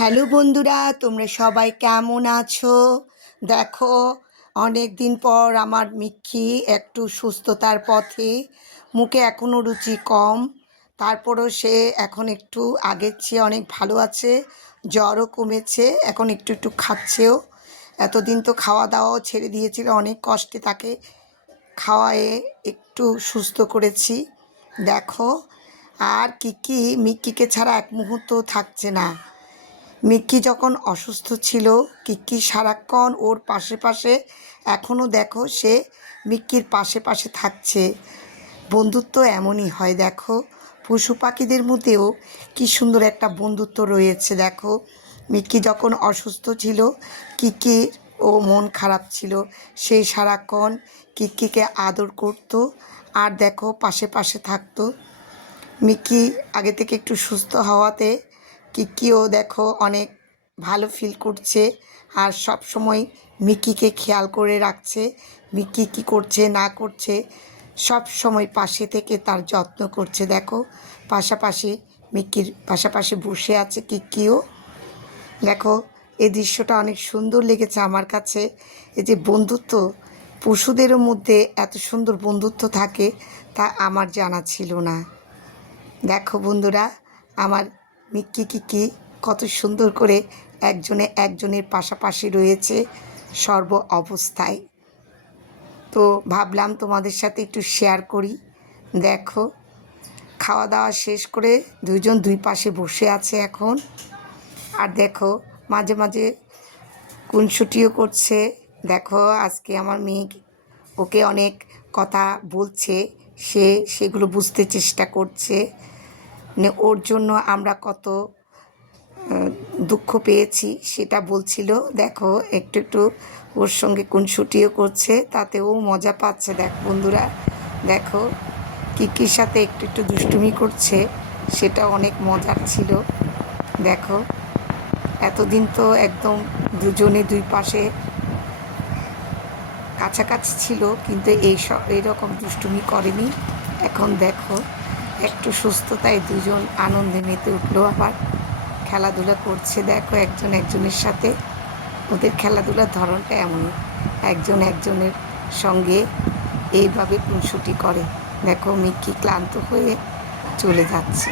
Hello বন্ধুরা, তোমরা সবাই কেমন আছো? দেখো, অনেক দিন পর আমার মিক্কি একটু সুস্থতার পথে। মুখে এখনও রুচি কম, তারপরও সে এখন একটু আগের চেয়ে অনেক ভালো আছে। জ্বরও কমেছে, এখন একটু একটু খাচ্ছেও। এতদিন তো খাওয়া দাওয়াও ছেড়ে দিয়েছিল, অনেক কষ্টে তাকে খাওয়ায়ে একটু সুস্থ করেছি। দেখো, আর মিক্কিকে ছাড়া এক মুহূর্ত থাকছে না। মিক্কি যখন অসুস্থ ছিল, কিক্কি সারাক্ষণ ওর পাশে পাশে, এখনও দেখো সে মিক্কির পাশে পাশে থাকছে। বন্ধুত্ব এমনই হয়। দেখো, পশু পাখিদের মধ্যেও কি সুন্দর একটা বন্ধুত্ব রয়েছে। দেখো, মিক্কি যখন অসুস্থ ছিল, কিক্কির মন খারাপ ছিল, সে সারাক্ষণ কিক্কিকে আদর করত আর দেখো পাশে পাশে থাকতো। মিক্কি আগে থেকে একটু সুস্থ হওয়াতে কিক্কিও দেখো অনেক ভালো ফিল করছে, আর সব সময় মিক্কিকে খেয়াল করে রাখছে। মিক্কি কী করছে না করছে সব সময় পাশে থেকে তার যত্ন করছে। দেখো, পাশাপাশি মিক্কির পাশাপাশি বসে আছে কিক্কিও। দেখো, এই দৃশ্যটা অনেক সুন্দর লেগেছে আমার কাছে। এই যে বন্ধুত্ব, পশুদেরও মধ্যে এত সুন্দর বন্ধুত্ব থাকে তা আমার জানা ছিল না। দেখো বন্ধুরা, আমার মিক্কি কিক্কি কত সুন্দর করে একজনে একজনের পাশাপাশি রয়েছে সর্ব অবস্থায়। তো ভাবলাম তোমাদের সাথে একটু শেয়ার করি। দেখো, খাওয়া দাওয়া শেষ করে দুইজন দুই পাশে বসে আছে এখন। আর দেখো, মাঝে মাঝে খুনসুটিও করছে। দেখো, আজকে আমার মেয়ে ওকে অনেক কথা বলছে, সেগুলো বুঝতে চেষ্টা করছে। মানে ওর জন্য আমরা কত দুঃখ পেয়েছি সেটা বলছিল। দেখো, একটু একটু ওর সঙ্গে খুনসুটিও করছে, তাতেও মজা পাচ্ছে। দেখ বন্ধুরা, দেখো কিকির সাথে একটু একটু দুষ্টুমি করছে, সেটা অনেক মজার ছিল। দেখো, এতদিন তো একদম দুজনে দুই পাশে কাছাকাছি ছিল, কিন্তু এইরকম দুষ্টুমি করেনি। এখন দেখো, একটু সুস্থতায় দুজন আনন্দে মেতে উঠলো, আবার খেলাধুলা করছে। দেখো, একজন একজনের সাথে ওদের খেলাধুলার ধরনটা এমন, একজন একজনের সঙ্গে এইভাবে খুনসুটি করে। দেখো, মিক্কি ক্লান্ত হয়ে চলে যাচ্ছে।